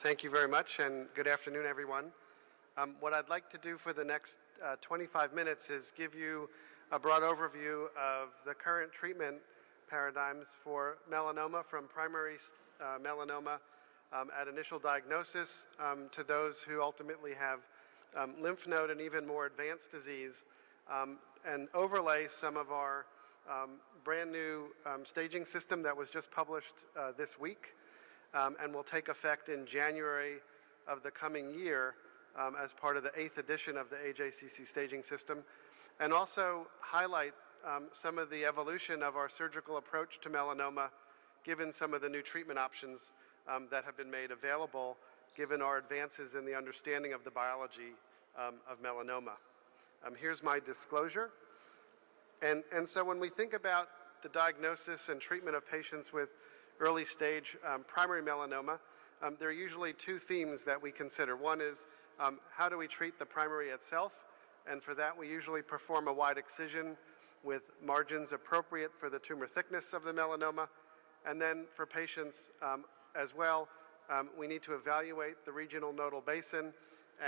Thank you very much, and good afternoon, everyone. What I'd like to do for the next 25 minutes is give you a broad overview of the current treatment paradigms for melanoma, from primary melanoma at initial diagnosis to those who ultimately have lymph node and even more advanced disease, and overlay some of our brand new staging system that was just published this week and will take effect in January of the coming year as part of the 8th edition of the AJCC staging system, and also highlight some of the evolution of our surgical approach to melanoma given some of the new treatment options that have been made available given our advances in the understanding of the biology of melanoma. Here's my disclosure. And so when we think about the diagnosis and treatment of patients with early stage primary melanoma, there are usually two themes that we consider. One is how do we treat the primary itself? And for that, we usually perform a wide excision with margins appropriate for the tumor thickness of the melanoma. And then for patients as well, we need to evaluate the regional nodal basin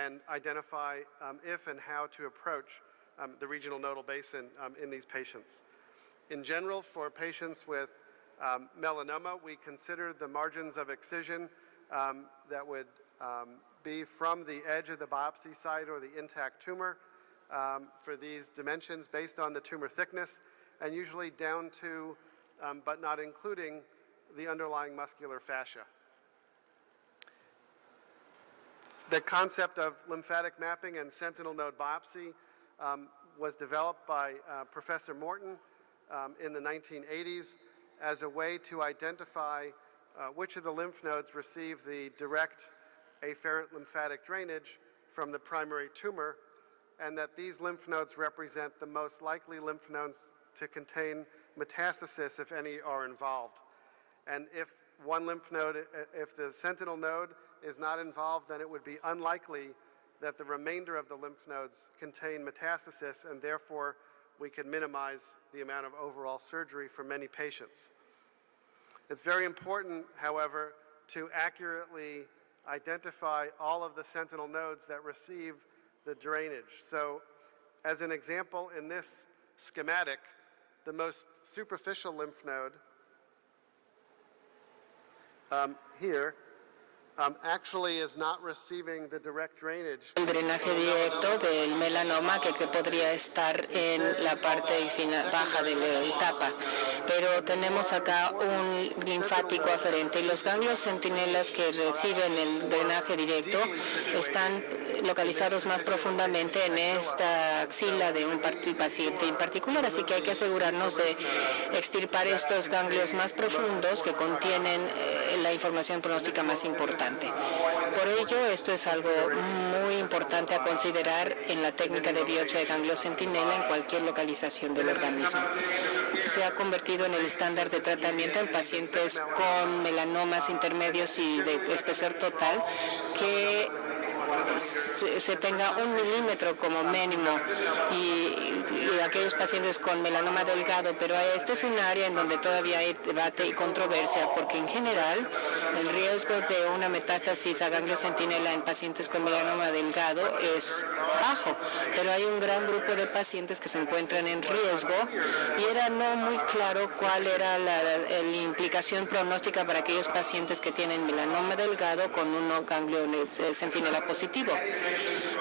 and identify if and how to approach the regional nodal basin in these patients. In general, for patients with melanoma, we consider the margins of excision that would be from the edge of the biopsy site or the intact tumor for these dimensions based on the tumor thickness, and usually down to, but not including, the underlying muscular fascia. The concept of lymphatic mapping and sentinel node biopsy was developed by Professor Morton in the 1980s as a way to identify which of the lymph nodes receive the direct afferent lymphatic drainage from the primary tumor, and that these lymph nodes represent the most likely lymph nodes to contain metastasis if any are involved. And if one lymph node, if the sentinel node is not involved, then it would be unlikely that the remainder of the lymph nodes contain metastasis, and therefore we can minimize the amount of overall surgery for many patients. It's very important, however, to accurately identify all of the sentinel nodes that receive the drainage. So, as an example, in this schematic, the most superficial lymph node here actually is not receiving the direct drainage. El drenaje directo del melanoma que podría estar en la parte baja de la etapa, pero tenemos acá un linfático aferente y los ganglios centinelas que reciben el drenaje directo están localizados más profundamente en esta axila de un paciente en particular, así que hay que asegurarnos de extirpar estos ganglios más profundos que contienen la información pronóstica más importante. Por ello, esto es algo muy importante a considerar en la técnica de biopsia de ganglio centinela en cualquier localización del organismo. Se ha convertido en el estándar de tratamiento en pacientes con melanomas intermedios y de espesor total que se tenga 1 milímetro como mínimo y aquellos pacientes con melanoma delgado, pero este es un área en donde todavía hay debate y controversia, porque en general el riesgo de una metástasis a ganglio centinela en pacientes con melanoma delgado es bajo, pero hay un gran grupo de pacientes que se encuentran en riesgo y era no muy claro cuál era la implicación pronóstica para aquellos pacientes que tienen melanoma delgado con un ganglio centinela positivo.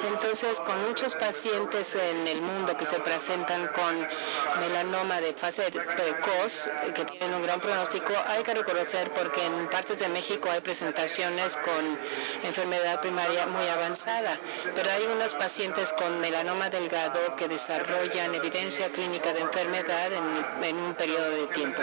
Entonces, con muchos pacientes en el mundo que se presentan con melanoma de fase precoz, que tienen un gran pronóstico, hay que reconocer porque en partes de México hay presentaciones con enfermedad primaria muy avanzada, pero hay unos pacientes con melanoma delgado que desarrollan evidencia clínica de enfermedad en un periodo de tiempo.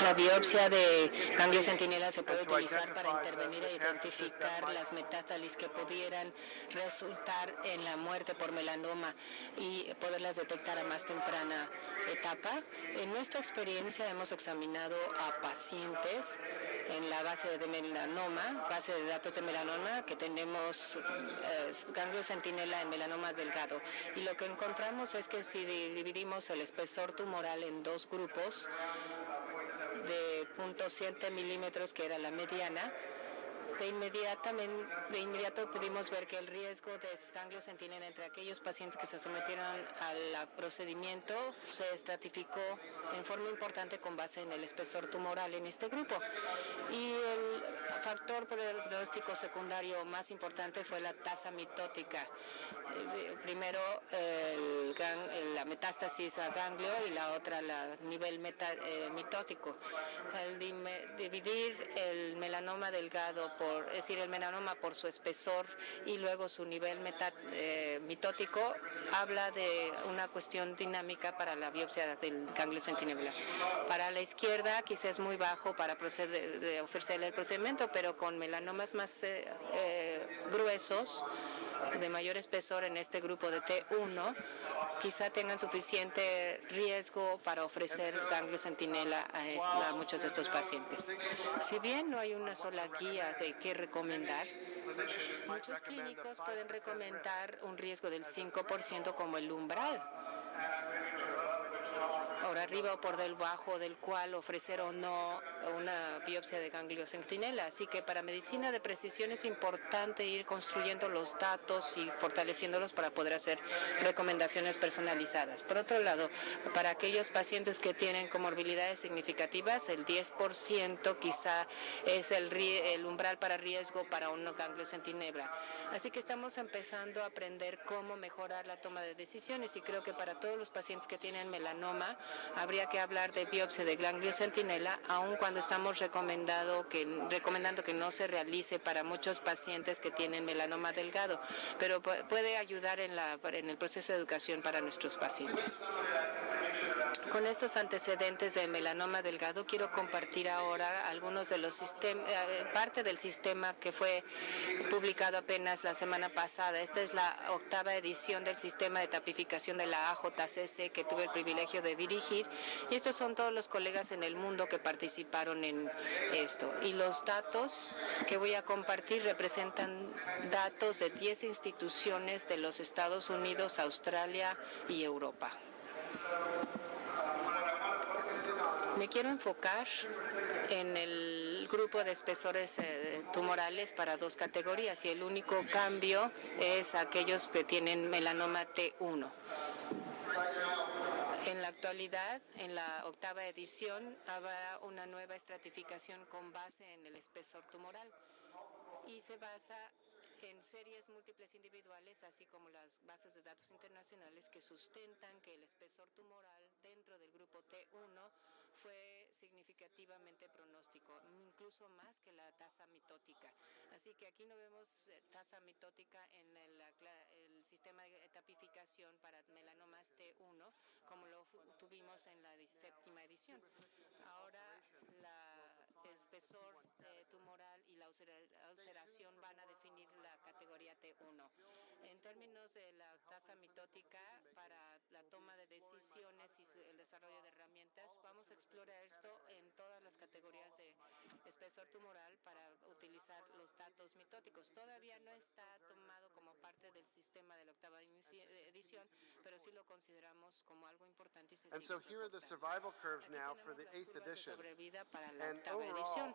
La biopsia de ganglio centinela se puede utilizar para intervenir e identificar las metástasis que pudieran resultar en la muerte por melanoma y poderlas detectar a más temprana etapa. En nuestra experiencia hemos examinado a pacientes en la base de melanoma, base de datos de melanoma, que tenemos ganglio centinela en melanoma delgado. Y lo que encontramos es que si dividimos el espesor tumoral en dos grupos de 0.7 milímetros, que era la mediana, de de inmediato pudimos ver que el riesgo de ganglios sentinela entre aquellos pacientes que se sometieron al procedimiento se estratificó en forma importante con base en el espesor tumoral en este grupo. Y el factor pronóstico secundario más importante fue la tasa mitótica. Primero la metástasis a ganglio y la otra el nivel mitótico. Al dividir el melanoma delgado es decir, el melanoma por su espesor y luego su nivel mitótico, habla de una cuestión dinámica para la biopsia del ganglio sentinela. Para la izquierda quizás es muy bajo para ofrecerle el procedimiento, pero con melanomas más gruesos, de mayor espesor en este grupo de T1, quizá tengan suficiente riesgo para ofrecer ganglio sentinela a muchos de estos pacientes. Si bien no hay una sola guía de qué recomendar, muchos clínicos pueden recomendar un riesgo del 5% como el umbral, por arriba o por debajo del cual ofrecer o no una biopsia de ganglio sentinela. Así que para medicina de precisión es importante ir construyendo los datos y fortaleciéndolos para poder hacer recomendaciones personalizadas. Por otro lado, para aquellos pacientes que tienen comorbilidades significativas, el 10% quizá es el umbral para riesgo para un ganglio sentinela. Así que estamos empezando a aprender cómo mejorar la toma de decisiones y creo que para todos los pacientes que tienen melanoma habría que hablar de biopsia de ganglio sentinela, aun cuando estamos recomendando que no se realice para muchos pacientes que tienen melanoma delgado, pero puede ayudar en el proceso de educación para nuestros pacientes. Con estos antecedentes de melanoma delgado, quiero compartir ahora algunos de los parte del sistema que fue publicado apenas la semana pasada. Esta es la 8ª edición del sistema de tapificación de la AJCC que tuve el privilegio de dirigir, y estos son todos los colegas en el mundo que participaron en esto. Y los datos que voy a compartir representan datos de 10 instituciones de los Estados Unidos, Australia y Europa. Me quiero enfocar en el grupo de espesores tumorales para 2 categorías, y el único cambio es aquellos que tienen melanoma T1. En la actualidad, en la 8ª edición, habrá una nueva estratificación con base en el espesor tumoral y se basa en series múltiples individuales, así como las bases de datos internacionales que sustentan que el espesor tumoral dentro del grupo T1 fue significativamente pronóstico, incluso más que la tasa mitótica. Así que aquí no vemos tasa mitótica en el sistema de tapificación para melanomas T1, como lo tuvimos en la 7ª edición. Ahora el espesor tumoral y la ulceración van a definir la categoría T1. En términos de la tasa mitótica para la toma de decisiones y el desarrollo de herramientas, vamos a explorar esto en todas las categorías de espesor tumoral para utilizar los datos mitóticos. Todavía no está tomado como parte del sistema de la 8ª edición, pero sí lo consideramos como algo importante y se And so here are the survival curves now for the 8th edition. And edición.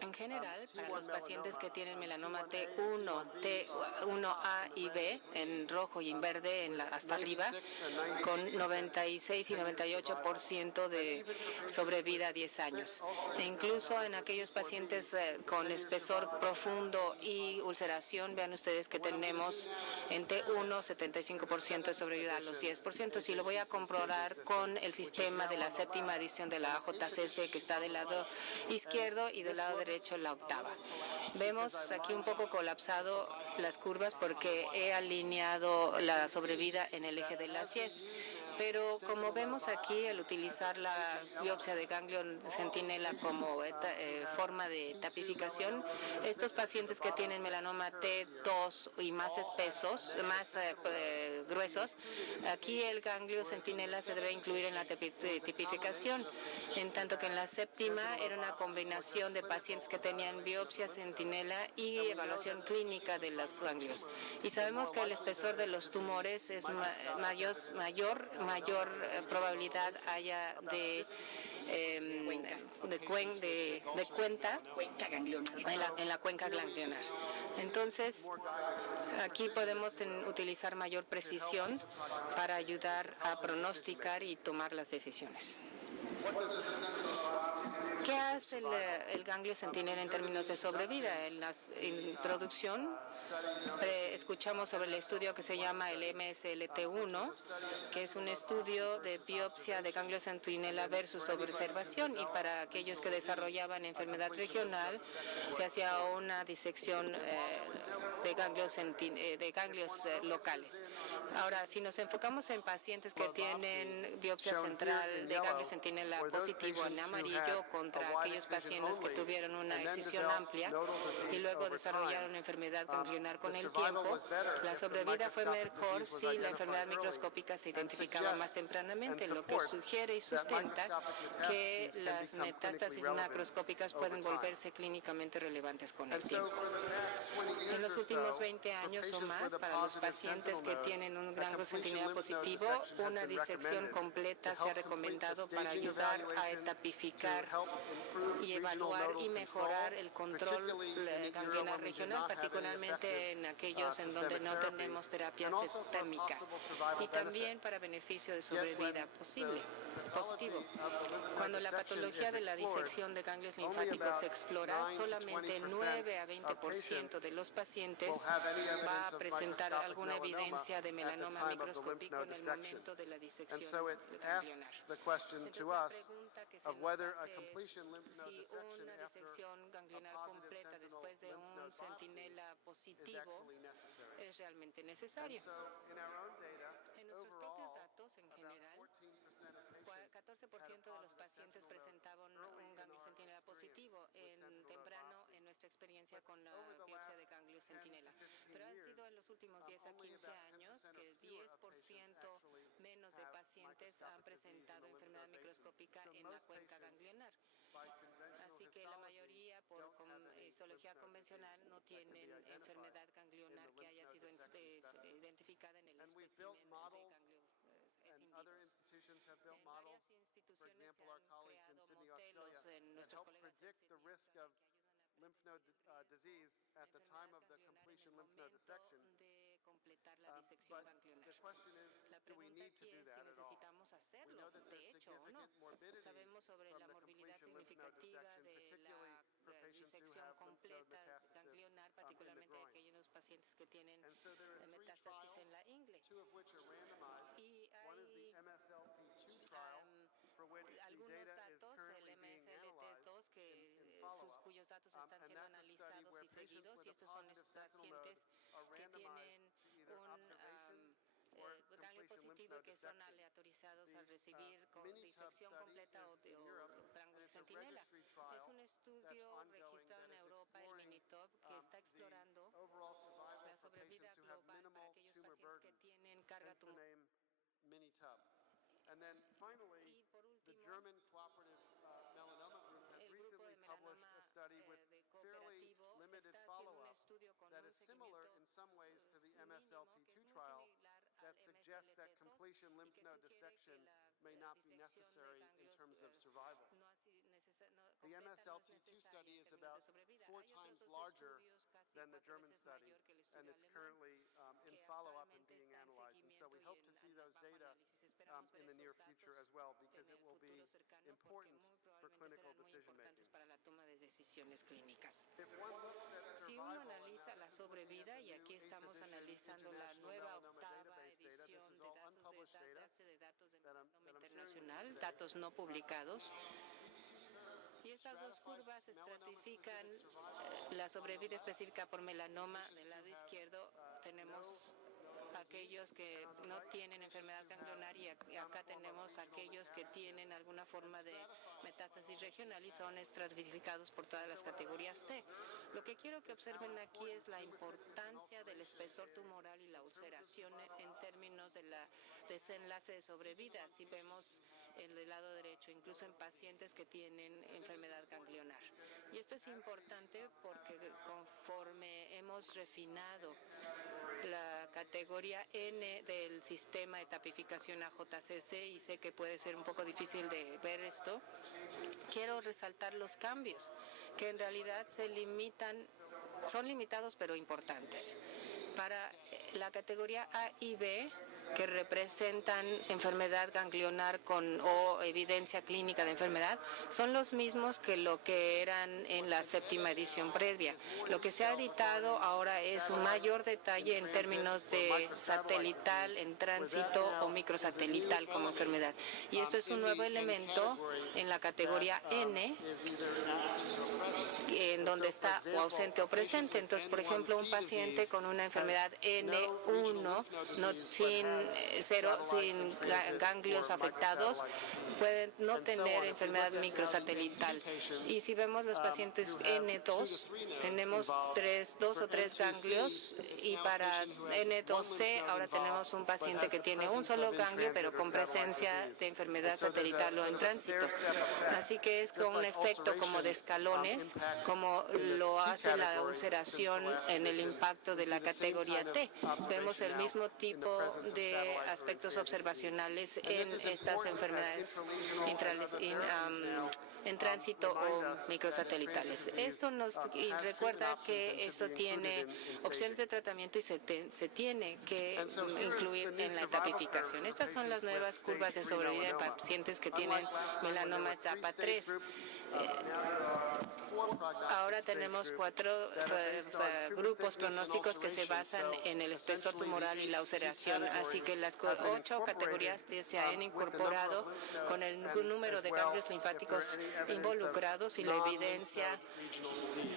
En general, para los pacientes que tienen melanoma T1, T1A y B, en rojo y en verde hasta arriba, con 96 y 98% de sobrevida a 10 años. E incluso en aquellos pacientes con espesor profundo y ulceración, vean ustedes que tenemos en T1 75% de sobrevida a los 10%, y lo voy a comprobar con el sistema de la 7ª edición de la AJCC, que está del lado izquierdo, y del lado derecho la 8ª. Vemos aquí un poco colapsado las curvas porque he alineado la sobrevida en el eje de las Y, pero como vemos aquí, al utilizar la biopsia de ganglio sentinela como forma de tapificación, estos pacientes que tienen melanoma T2 y más espesos, más gruesos, aquí el ganglio sentinela se debe incluir en la tipificación, en tanto que en la 7ª era una combinación de pacientes que tenían biopsia sentinela y evaluación clínica de los ganglios. Y sabemos que el espesor de los tumores es mayor probabilidad haya de cuenca ganglionar, en la cuenca ganglionar. Entonces, aquí podemos utilizar mayor precisión para ayudar a pronosticar y tomar las decisiones. ¿Qué hace el ganglio centinela en términos de sobrevida? En la introducción escuchamos sobre el estudio que se llama el MSLT1, que es un estudio de biopsia de ganglio centinela versus observación, y para aquellos que desarrollaban enfermedad regional se hacía una disección de ganglios locales. Ahora, si nos enfocamos en pacientes que tienen biopsia central de ganglio centinela positivo en amarillo contra aquellos pacientes que tuvieron una excisión amplia y luego desarrollaron enfermedad ganglionar con el tiempo, la sobrevida fue mejor si la enfermedad microscópica se identificaba más tempranamente, lo que sugiere y sustenta que las metástasis macroscópicas pueden volverse clínicamente relevantes con el tiempo. En los últimos 20 años o más, para los pacientes que tienen un ganglio centinela positivo, una disección completa se ha recomendado para ayudar a etapificar y evaluar y mejorar el control ganglionar regional, particularmente en aquellos en donde no tenemos terapia sistémica, y también para beneficio de sobrevida positivo. Cuando la patología de la disección de ganglios linfáticos se explora, solamente 9 a 20% de los pacientes va a presentar alguna evidencia de melanoma microscópico en el momento de la disección ganglionar. Entonces, la pregunta que se nos hace es si una disección ganglionar completa después de un centinela positivo es realmente necesaria. En nuestros propios datos, en general, 14% de los pacientes presentaban un ganglio centinela positivo temprano en nuestra experiencia con la biopsia de ganglio centinela. Pero han sido en los últimos 10 a 15 años que 10% menos de pacientes han presentado enfermedad microscópica en la cuenca ganglionar. Así que la mayoría, por histología convencional, no tienen enfermedad ganglionar que haya sido identificada en el espécimen de ganglio. En varias instituciones se han creado modelos en nuestros colegas en Sydney, Australia, lymph node disease at the time of the completion lymph node dissection. De completar la disección ganglionar. La pregunta aquí es si necesitamos hacerlo, de hecho o no. Sabemos sobre la morbilidad significativa de la disección completa ganglionar, particularmente aquellos pacientes que tienen metástasis en la ingle. Y hay algunos datos, el MSLT2, cuyos datos están siendo analizados y seguidos, y estos son los pacientes que tienen un ganglio positivo que son aleatorizados al recibir disección completa o ganglio centinela. Es un estudio registrado en Europa, el MINITOP, que está explorando la sobrevida global para aquellos pacientes que tienen carga tumoral. And then finally, the German Cooperative Melanoma Group has recently published a study with fairly limited follow-up that is similar in some ways to the MSLT2 trial that suggests that completion lymph node dissection may not be necessary in terms of survival. The MSLT2 study is about 4 times larger than the German study, and it's currently in follow-up and being analyzed. And so we hope to see those data in the near future as well, because it will be important for clinical decision making. Si uno analiza la sobrevida, y aquí estamos analizando la nueva octava edición de base de datos de melanoma internacional, datos no publicados, y estas dos curvas estratifican la sobrevida específica por melanoma. Del lado izquierdo tenemos aquellos que no tienen enfermedad ganglionar, y acá tenemos aquellos que tienen alguna forma de metástasis regional y son estratificados por todas las categorías T. Lo que quiero que observen aquí es la importancia del espesor tumoral y la ulceración en términos de la desenlace de sobrevida. Si vemos en el lado derecho, incluso en pacientes que tienen enfermedad ganglionar. Y esto es importante porque conforme hemos hemos refinado la categoría N del sistema de tapificación AJCC y sé que puede ser un poco difícil de ver esto. Quiero resaltar los cambios que en realidad son limitados pero importantes. Para la categoría A y B, que representan enfermedad ganglionar o evidencia clínica de enfermedad, son los mismos que lo que eran en la 7ª edición previa. Lo que se ha editado ahora es un mayor detalle en términos de satelital, en tránsito o microsatelital como enfermedad. Y esto es un nuevo elemento en la categoría N, en donde está o ausente o presente. Entonces, por ejemplo, un paciente con una enfermedad N1 sin ganglios afectados pueden no tener enfermedad microsatelital. Y si vemos los pacientes N2, tenemos 2 o 3 ganglios, y para N2C ahora tenemos un paciente que tiene un solo ganglio, pero con presencia de enfermedad satelital o en tránsito. Así que es con un efecto como de escalones, como lo hace la ulceración en el impacto de la categoría T. Vemos el mismo tipo de aspectos observacionales en estas enfermedades en tránsito o microsatelitales. Esto nos recuerda que esto tiene opciones de tratamiento y se tiene que incluir en la etapificación. Estas son las nuevas curvas de sobrevida en pacientes que tienen melanoma etapa 3. Ahora tenemos 4 grupos pronósticos que se basan en el espesor tumoral y la ulceración, así que las 8 categorías se han incorporado con el número de ganglios linfáticos involucrados y la evidencia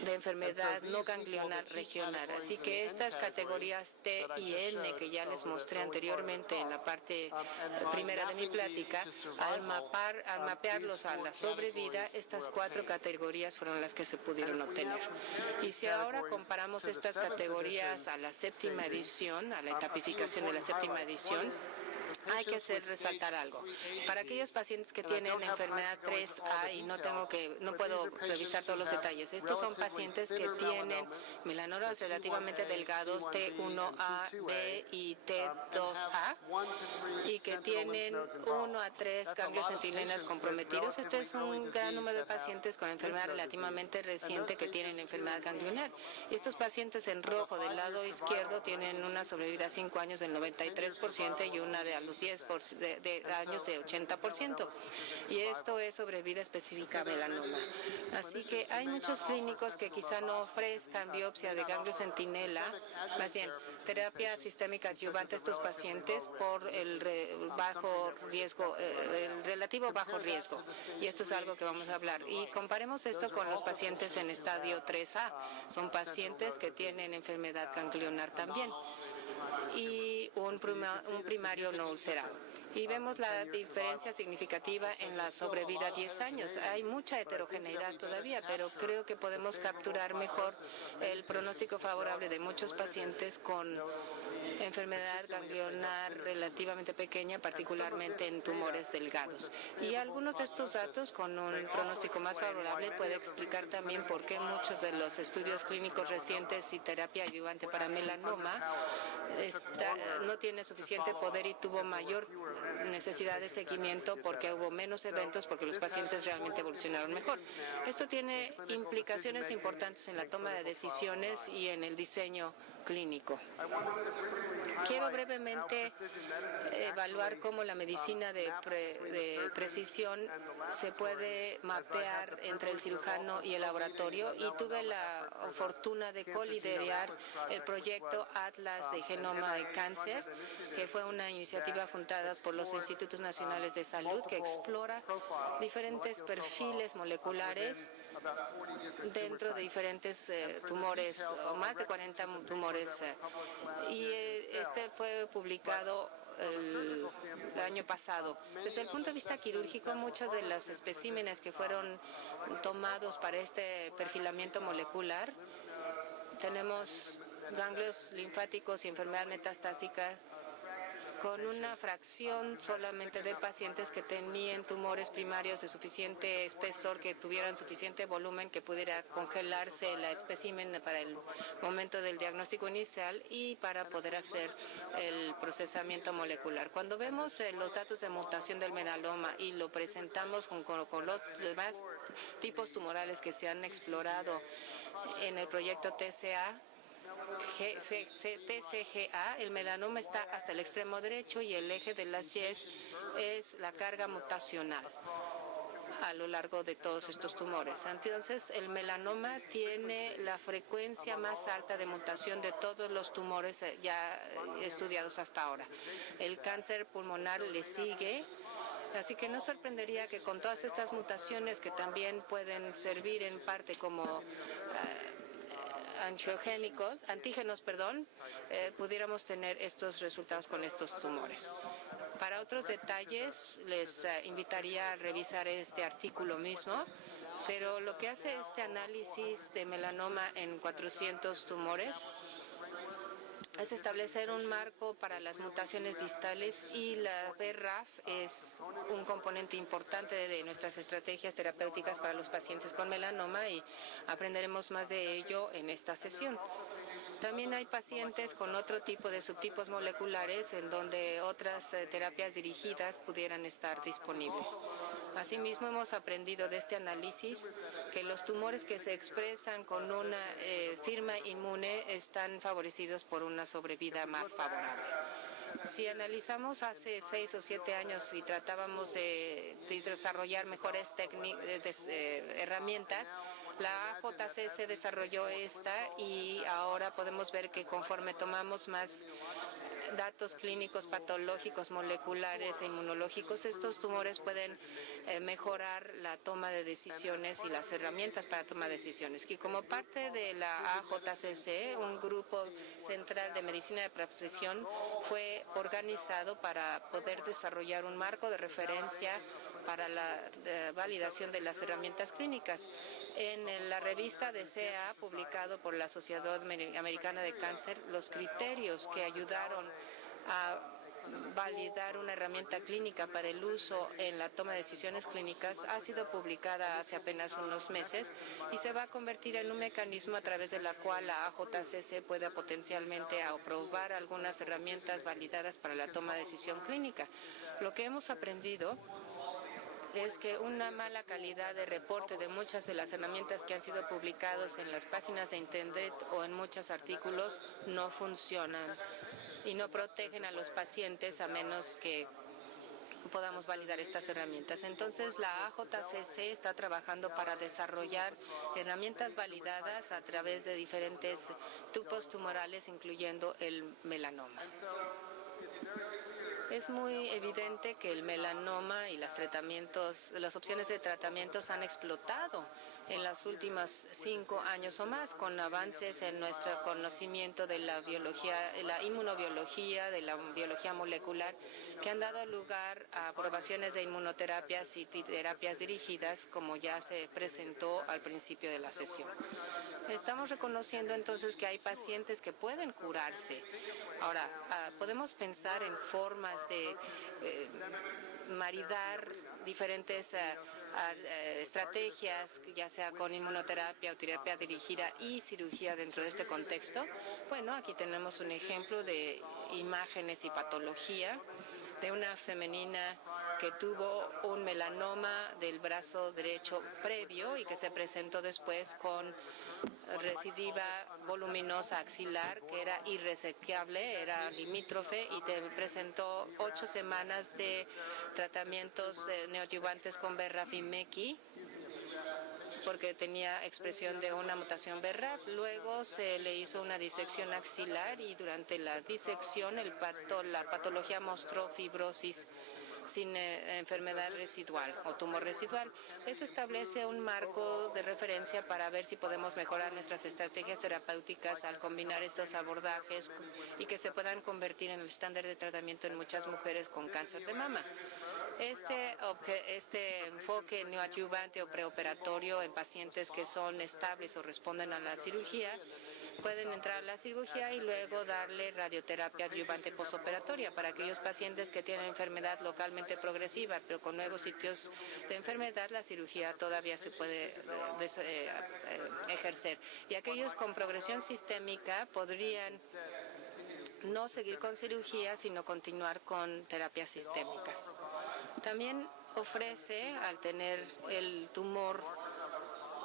de enfermedad no ganglionar regional. Así que estas categorías T y N que ya les mostré anteriormente en la parte primera de mi plática, al mapearlos a la sobrevida, estas 4 categorías fueron las que se pudieron obtener. Y si ahora comparamos estas categorías a la 7ª edición, a la etapificación de la 7ª edición, hay que resaltar algo. Para aquellos pacientes que tienen enfermedad 3A, y no puedo revisar todos los detalles, estos son pacientes que tienen melanomas relativamente delgados T1A, B y T2A y que tienen 1 a 3 ganglios centinelas comprometidos. Este es un gran número de pacientes con enfermedad relativamente reciente que tienen enfermedad ganglionar. Y estos pacientes en rojo del lado izquierdo tienen una sobrevida a 5 años del 93% y una de a los 10 años de 80%. Y esto es sobrevida específica a melanoma. Así que hay muchos clínicos que quizá no ofrezcan biopsia de ganglio centinela, más bien terapia sistémica adyuvante a estos pacientes por el bajo riesgo, el relativo bajo riesgo. Y esto es algo que vamos a hablar. Y comparemos esto con los pacientes en estadio 3A. Son pacientes que tienen enfermedad ganglionar también y un primario no ulcerado. Y vemos la diferencia significativa en la sobrevida a 10 años. Hay mucha heterogeneidad todavía, pero creo que podemos capturar mejor el pronóstico favorable de muchos pacientes con enfermedad ganglionar relativamente pequeña, particularmente en tumores delgados. Y algunos de estos datos con un pronóstico más favorable puede explicar también por qué muchos de los estudios clínicos recientes y terapia adyuvante para melanoma no tiene suficiente poder y tuvo mayor necesidad de seguimiento porque hubo menos eventos, porque los pacientes realmente evolucionaron mejor. Esto tiene implicaciones importantes en la toma de decisiones y en el diseño clínico. Quiero brevemente evaluar cómo la medicina de precisión se puede mapear entre el cirujano y el laboratorio, y tuve la fortuna de coliderar el proyecto Atlas de Genoma de Cáncer, que fue una iniciativa fundada por los Institutos Nacionales de Salud que explora diferentes perfiles moleculares dentro de diferentes tumores, o más de 40 tumores. Y este fue publicado el año pasado. Desde el punto de vista quirúrgico, muchos de los especímenes que fueron tomados para este perfilamiento molecular, tenemos ganglios linfáticos y enfermedad metastásica con una fracción solamente de pacientes que tenían tumores primarios de suficiente espesor, que tuvieran suficiente volumen, que pudiera congelarse el espécimen para el momento del diagnóstico inicial y para poder hacer el procesamiento molecular. Cuando vemos los datos de mutación del melanoma y lo presentamos con los demás tipos tumorales que se han explorado en el proyecto TCGA, el melanoma está hasta el extremo derecho y el eje de las Y es la carga mutacional a lo largo de todos estos tumores. Entonces, el melanoma tiene la frecuencia más alta de mutación de todos los tumores ya estudiados hasta ahora. El cáncer pulmonar le sigue. Así que no sorprendería que con todas estas mutaciones, que también pueden servir en parte como antígenos, pudiéramos tener estos resultados con estos tumores. Para otros detalles, les invitaría a revisar este artículo mismo, pero lo que hace este análisis de melanoma en 400 tumores es establecer un marco para las mutaciones distales, y la BRAF es un componente importante de nuestras estrategias terapéuticas para los pacientes con melanoma, y aprenderemos más de ello en esta sesión. También hay pacientes con otro tipo de subtipos moleculares en donde otras terapias dirigidas pudieran estar disponibles. Asimismo, hemos aprendido de este análisis que los tumores que se expresan con una firma inmune están favorecidos por una sobrevida más favorable. Si analizamos hace 6 o 7 años y tratábamos de desarrollar mejores herramientas, la AJCC desarrolló esta, y ahora podemos ver que conforme tomamos más datos clínicos, patológicos, moleculares e inmunológicos, estos tumores pueden mejorar la toma de decisiones y las herramientas para toma de decisiones. Y como parte de la AJCC, un grupo central de medicina de precisión fue organizado para poder desarrollar un marco de referencia para la validación de las herramientas clínicas. En la revista DCA, publicado por la Sociedad Americana de Cáncer, los criterios que ayudaron a validar una herramienta clínica para el uso en la toma de decisiones clínicas ha sido publicada hace apenas unos meses, y se va a convertir en un mecanismo a través de la cual la AJCC pueda potencialmente aprobar algunas herramientas validadas para la toma de decisión clínica. Lo que hemos aprendido es que una mala calidad de reporte de muchas de las herramientas que han sido publicados en las páginas de Internet o en muchos artículos no funcionan y no protegen a los pacientes a menos que podamos validar estas herramientas. Entonces, la AJCC está trabajando para desarrollar herramientas validadas a través de diferentes tipos tumorales, incluyendo el melanoma. Es muy evidente que el melanoma y las opciones de tratamientos han explotado en los últimos 5 años o más, con avances en nuestro conocimiento de la biología, la inmunobiología, de la biología molecular, que han dado lugar a aprobaciones de inmunoterapias y terapias dirigidas, como ya se presentó al principio de la sesión. Estamos reconociendo entonces que hay pacientes que pueden curarse. Ahora, podemos pensar en formas de maridar diferentes estrategias, ya sea con inmunoterapia o terapia dirigida y cirugía dentro de este contexto. Bueno, aquí tenemos un ejemplo de imágenes y patología de una femenina que tuvo un melanoma del brazo derecho previo y que se presentó después con recidiva voluminosa axilar, que era irresecable, era limítrofe, y presentó 8 semanas de tratamientos neoadyuvantes con BRAF y MEKI, porque tenía expresión de una mutación BRAF. Luego se le hizo una disección axilar, y durante la disección la patología mostró fibrosis sin enfermedad residual o tumor residual. Eso establece un marco de referencia para ver si podemos mejorar nuestras estrategias terapéuticas al combinar estos abordajes y que se puedan convertir en el estándar de tratamiento en muchas mujeres con cáncer de mama. Este enfoque neoadyuvante o preoperatorio en pacientes que son estables o responden a la cirugía pueden entrar a la cirugía y luego darle radioterapia adyuvante posoperatoria. Para aquellos pacientes que tienen enfermedad localmente progresiva, pero con nuevos sitios de enfermedad, la cirugía todavía se puede ejercer. Y aquellos con progresión sistémica podrían no seguir con cirugía, sino continuar con terapias sistémicas. También ofrece, al tener el tumor,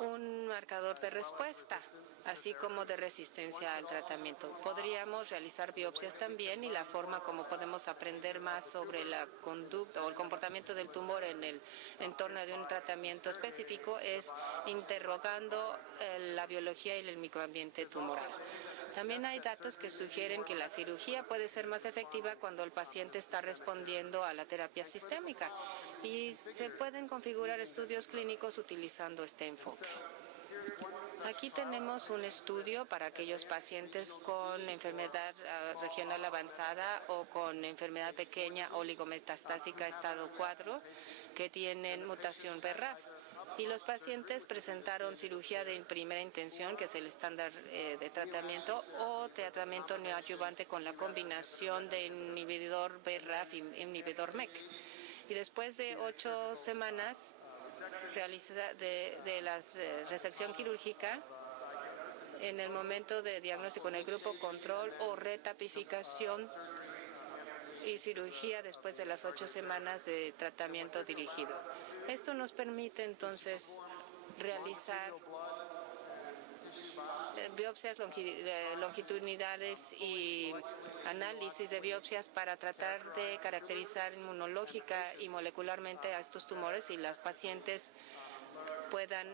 un marcador de respuesta, así como de resistencia al tratamiento. Podríamos realizar biopsias también, y la forma como podemos aprender más sobre la conducta o el comportamiento del tumor en el entorno de un tratamiento específico es interrogando la biología y el microambiente tumoral. También hay datos que sugieren que la cirugía puede ser más efectiva cuando el paciente está respondiendo a la terapia sistémica, y se pueden configurar estudios clínicos utilizando este enfoque. Aquí tenemos un estudio para aquellos pacientes con enfermedad regional avanzada o con enfermedad pequeña oligometastásica estado 4 que tienen mutación BRAF. Y los pacientes presentaron cirugía de primera intención, que es el estándar de tratamiento, o tratamiento neoadyuvante con la combinación de inhibidor BRAF y inhibidor MEK. Y después de 8 semanas de la resección quirúrgica, en el momento de diagnóstico en el grupo control o retapificación y cirugía después de las 8 semanas de tratamiento dirigido. Esto nos permite entonces realizar biopsias longitudinales y análisis de biopsias para tratar de caracterizar inmunológica y molecularmente a estos tumores, y las pacientes puedan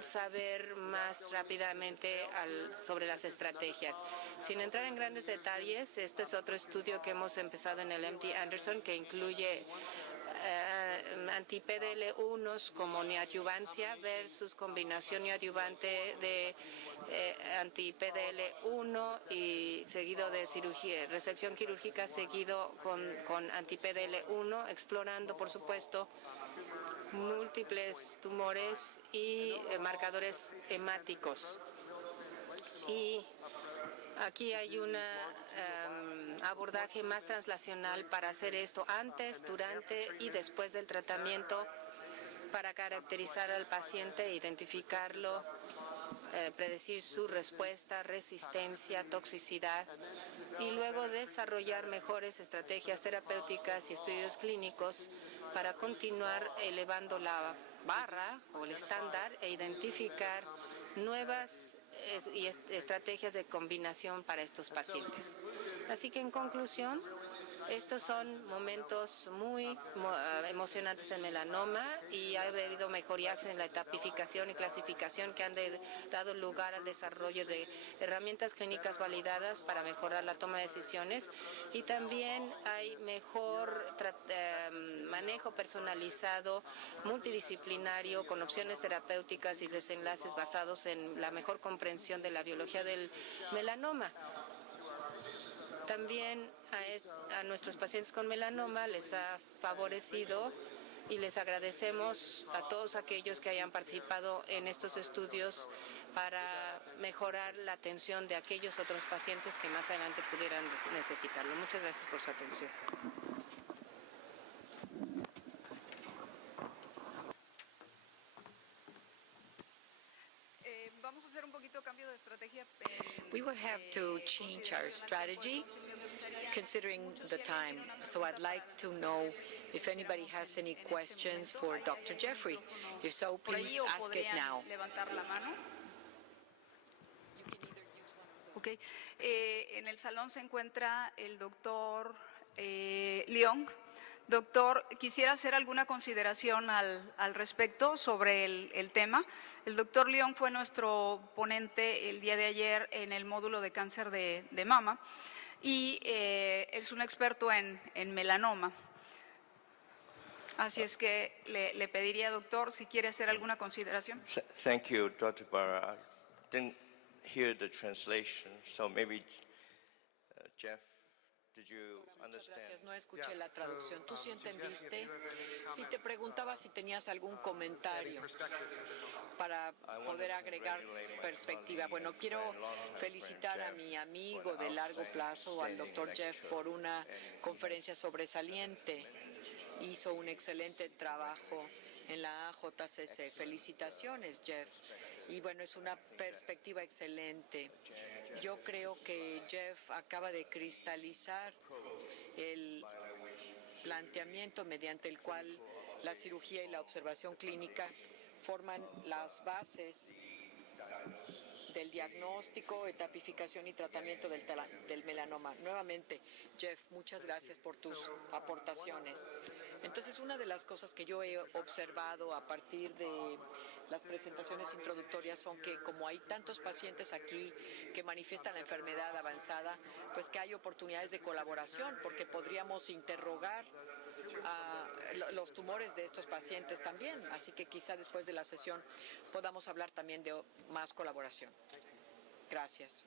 saber más rápidamente sobre las estrategias. Sin entrar en grandes detalles, este es otro estudio que hemos empezado en el MD Anderson, que incluye anti-PDL1 como neoadyuvancia versus combinación neoadyuvante de anti-PDL1 y seguido de cirugía, resección quirúrgica seguido con anti-PDL1, explorando, por supuesto, múltiples tumores y marcadores hemáticos. Y aquí hay un abordaje más translacional para hacer esto antes, durante y después del tratamiento, para caracterizar al paciente, identificarlo, predecir su respuesta, resistencia, toxicidad, y luego desarrollar mejores estrategias terapéuticas y estudios clínicos para continuar elevando la barra o el estándar e identificar nuevas estrategias de combinación para estos pacientes. Así que, en conclusión, estos son momentos muy emocionantes en melanoma, y ha habido mejorías en la etapificación y clasificación que han dado lugar al desarrollo de herramientas clínicas validadas para mejorar la toma de decisiones, y también hay mejor manejo personalizado, multidisciplinario, con opciones terapéuticas y desenlaces basados en la mejor comprensión de la biología del melanoma. También a nuestros pacientes con melanoma les ha favorecido, y les agradecemos a todos aquellos que hayan participado en estos estudios para mejorar la atención de aquellos otros pacientes que más adelante pudieran necesitarlo. Muchas gracias por su atención. We will have to change our strategy considering the time. So I'd like to know if anybody has any questions for Dr. Jeffrey. If so, please ask it now. Okay. En el salón se encuentra el doctor Leong. Doctor, quisiera hacer alguna consideración al respecto sobre el tema. El doctor Leong fue nuestro ponente el día de ayer en el módulo de cáncer de mama, y es un experto en melanoma. Así es que le pediría, doctor, si quiere hacer alguna consideración. Thank you, Dr. Barra. I didn't hear the translation, so maybe Jeff Did you Muchas understand? gracias, no escuché Yes, la traducción. ¿Tú sí so, Jeffrey, entendiste? if you have any Sí, te comments, preguntaba si tenías algún adding comentario perspective to the talk. para I want poder to agregar congratulate my perspectiva. colleague Bueno, and quiero friend, longtime felicitar a friend mi Jeff amigo for de an largo plazo, al outstanding doctor Jeff, lecture. por una And he conferencia sobresaliente. Hizo un excelente trabajo en la AJCC. Felicitaciones, Jeff. Y bueno, es una perspectiva excelente. Yo creo que Jeff acaba de cristalizar el planteamiento mediante el cual la cirugía y la observación clínica forman las bases del diagnóstico, etapificación y tratamiento del melanoma. Nuevamente, Jeff, muchas gracias por tus aportaciones. Entonces, una de las cosas que yo he observado a partir de las presentaciones introductorias son que como hay tantos pacientes aquí que manifiestan la enfermedad avanzada, pues que hay oportunidades de colaboración, porque podríamos interrogar a los tumores de estos pacientes también. Así que quizá después de la sesión podamos hablar también de más colaboración. Gracias.